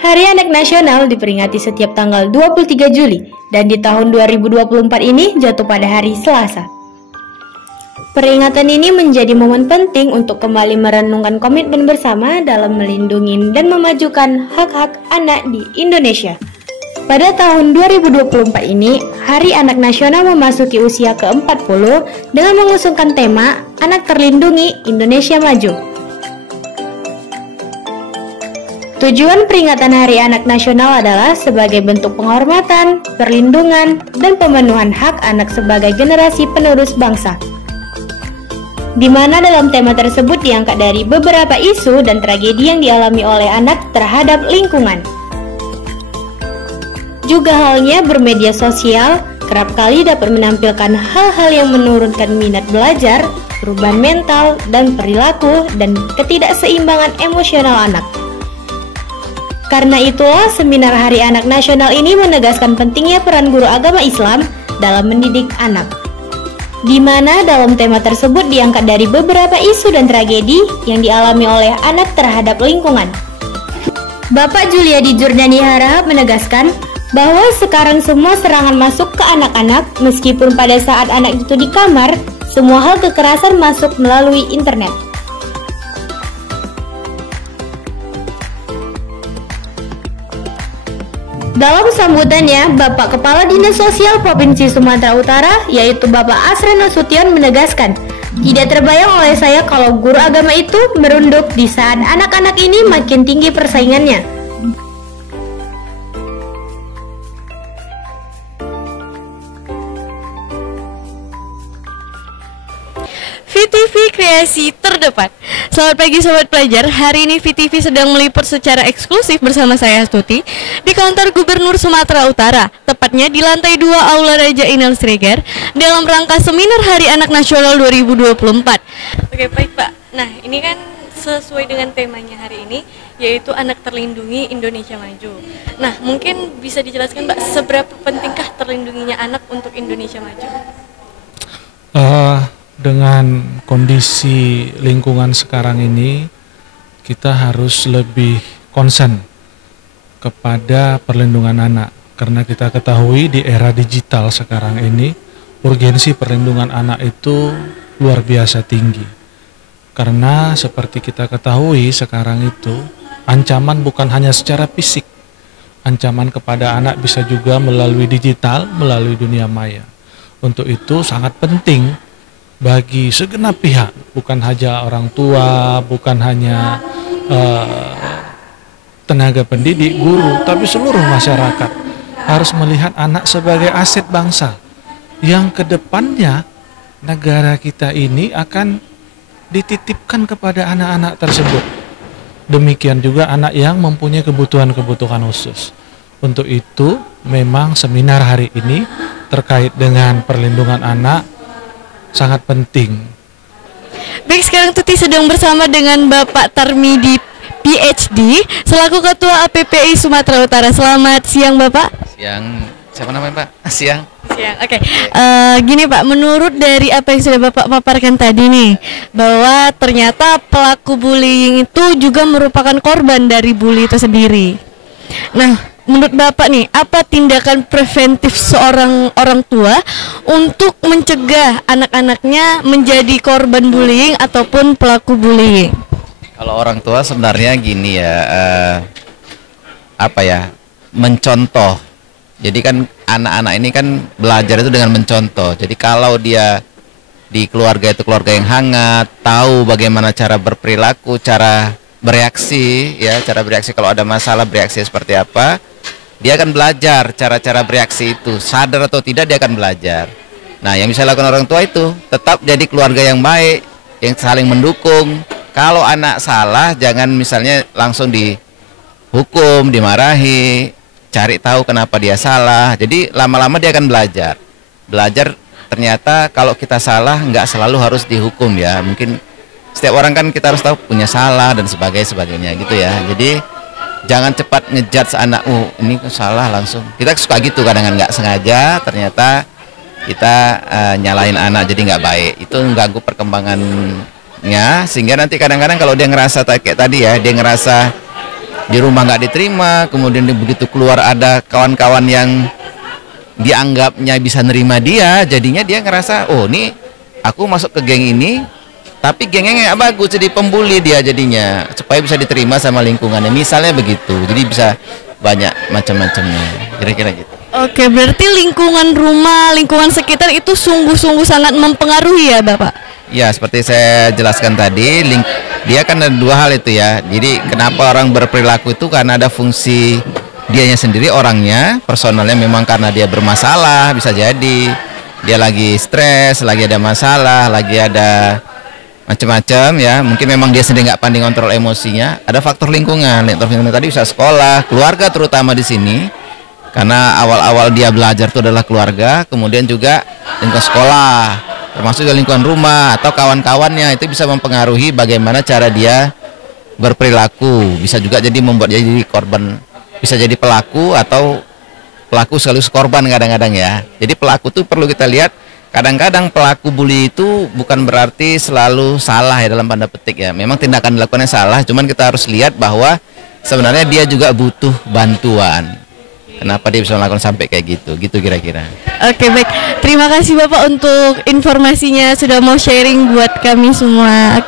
Hari Anak Nasional diperingati setiap tanggal 23 Juli dan di tahun 2024 ini jatuh pada hari Selasa. Peringatan ini menjadi momen penting untuk kembali merenungkan komitmen bersama dalam melindungi dan memajukan hak-hak anak di Indonesia. Pada tahun 2024 ini, Hari Anak Nasional memasuki usia ke-40 dengan mengusungkan tema Anak Terlindungi Indonesia Maju. Tujuan peringatan Hari Anak Nasional adalah sebagai bentuk penghormatan, perlindungan, dan pemenuhan hak anak sebagai generasi penerus bangsa. Di mana dalam tema tersebut diangkat dari beberapa isu dan tragedi yang dialami oleh anak terhadap lingkungan. Juga halnya bermedia sosial, kerap kali dapat menampilkan hal-hal yang menurunkan minat belajar, perubahan mental, dan perilaku, dan ketidakseimbangan emosional anak. Karena itulah, seminar Hari Anak Nasional ini menegaskan pentingnya peran guru agama Islam dalam mendidik anak. Di mana dalam tema tersebut diangkat dari beberapa isu dan tragedi yang dialami oleh anak terhadap lingkungan. Bapak Juliadi Jurdani Harahap menegaskan bahwa sekarang semua serangan masuk ke anak-anak, meskipun pada saat anak itu di kamar, semua hal kekerasan masuk melalui internet. Dalam sambutannya, Bapak Kepala Dinas Sosial Provinsi Sumatera Utara, yaitu Bapak Asren Nasution menegaskan, tidak terbayang oleh saya kalau guru agama itu merunduk di saat anak-anak ini makin tinggi persaingannya. VTV Kreasi Terdepan. Selamat pagi Sobat Pelajar. Hari ini VTV sedang meliput secara eksklusif bersama saya Astuti di kantor Gubernur Sumatera Utara, tepatnya di lantai 2 Aula Raja Inal Siregar dalam rangka Seminar Hari Anak Nasional 2024. Oke, baik Pak. Nah, ini kan sesuai dengan temanya hari ini, yaitu Anak Terlindungi Indonesia Maju. Nah, mungkin bisa dijelaskan Pak, seberapa pentingkah terlindunginya anak untuk Indonesia Maju? Dengan kondisi lingkungan sekarang ini, kita harus lebih concern kepada perlindungan anak. Karena kita ketahui di era digital sekarang ini, urgensi perlindungan anak itu luar biasa tinggi. Karena seperti kita ketahui sekarang itu, ancaman bukan hanya secara fisik. Ancaman kepada anak bisa juga melalui digital, melalui dunia maya. Untuk itu sangat penting bagi segenap pihak, bukan hanya orang tua, bukan hanya tenaga pendidik, guru, tapi seluruh masyarakat harus melihat anak sebagai aset bangsa yang kedepannya negara kita ini akan dititipkan kepada anak-anak tersebut. Demikian juga anak yang mempunyai kebutuhan-kebutuhan khusus. Untuk itu memang seminar hari ini terkait dengan perlindungan anak sangat penting. Baik, sekarang Tuti sedang bersama dengan Bapak Tarmidi PhD selaku Ketua APPI Sumatera Utara. Selamat siang Bapak. Siang. Siapa namanya Pak? Siang. Siang. Oke. Gini Pak, menurut dari apa yang sudah Bapak paparkan tadi nih, bahwa ternyata pelaku bullying itu juga merupakan korban dari bully itu sendiri. Nah, menurut Bapak nih, apa tindakan preventif seorang orang tua untuk mencegah anak-anaknya menjadi korban bullying ataupun pelaku bullying? Kalau orang tua sebenarnya gini ya, mencontoh. Jadi kan anak-anak ini kan belajar itu dengan mencontoh. Jadi kalau dia di keluarga itu keluarga yang hangat, tahu bagaimana cara berperilaku, cara bereaksi, ya, cara bereaksi kalau ada masalah bereaksi seperti apa, dia akan belajar cara-cara bereaksi itu, sadar atau tidak dia akan belajar. Nah, yang bisa dilakukan orang tua itu tetap jadi keluarga yang baik, yang saling mendukung. Kalau anak salah, jangan misalnya langsung dihukum, dimarahi, cari tahu kenapa dia salah. Jadi lama-lama dia akan belajar. Belajar ternyata kalau kita salah nggak selalu harus dihukum ya. Mungkin setiap orang kan kita harus tahu punya salah dan sebagainya gitu ya. Jadi jangan cepat ngejudge anak, ini salah langsung. Kita suka gitu kadang-kadang nggak sengaja, ternyata kita nyalain anak jadi nggak baik. Itu mengganggu perkembangannya, sehingga nanti kadang-kadang kalau dia ngerasa kayak tadi ya, dia ngerasa di rumah nggak diterima, kemudian begitu keluar ada kawan-kawan yang dianggapnya bisa nerima dia, jadinya dia ngerasa, oh nih aku masuk ke geng ini, tapi gengnya nggak bagus, jadi pembuli dia jadinya, supaya bisa diterima sama lingkungannya, misalnya begitu. Jadi bisa banyak macam-macamnya, kira-kira gitu. Oke, berarti lingkungan rumah, lingkungan sekitar itu sungguh-sungguh sangat mempengaruhi ya Bapak? Ya, seperti saya jelaskan tadi, dia kan ada dua hal itu ya. Jadi kenapa orang berperilaku itu karena ada fungsi dianya sendiri, orangnya, personalnya memang karena dia bermasalah, bisa jadi dia lagi stres, lagi ada masalah, lagi ada macam-macam ya. Mungkin memang dia sendiri nggak pandai kontrol emosinya. Ada faktor lingkungan tadi bisa sekolah, keluarga terutama di sini. Karena awal-awal dia belajar itu adalah keluarga, kemudian juga lingkungan sekolah, termasuk juga lingkungan rumah atau kawan-kawannya, itu bisa mempengaruhi bagaimana cara dia berperilaku. Bisa juga jadi membuat dia jadi korban, bisa jadi pelaku atau pelaku sekaligus korban kadang-kadang ya. Jadi pelaku tuh perlu kita lihat, kadang-kadang pelaku bully itu bukan berarti selalu salah ya dalam tanda petik ya. Memang tindakan dilakukannya salah, cuman kita harus lihat bahwa sebenarnya dia juga butuh bantuan. Kenapa dia bisa melakukan sampai kayak gitu, gitu kira-kira. Oke, baik. Terima kasih Bapak untuk informasinya, sudah mau sharing buat kami semua.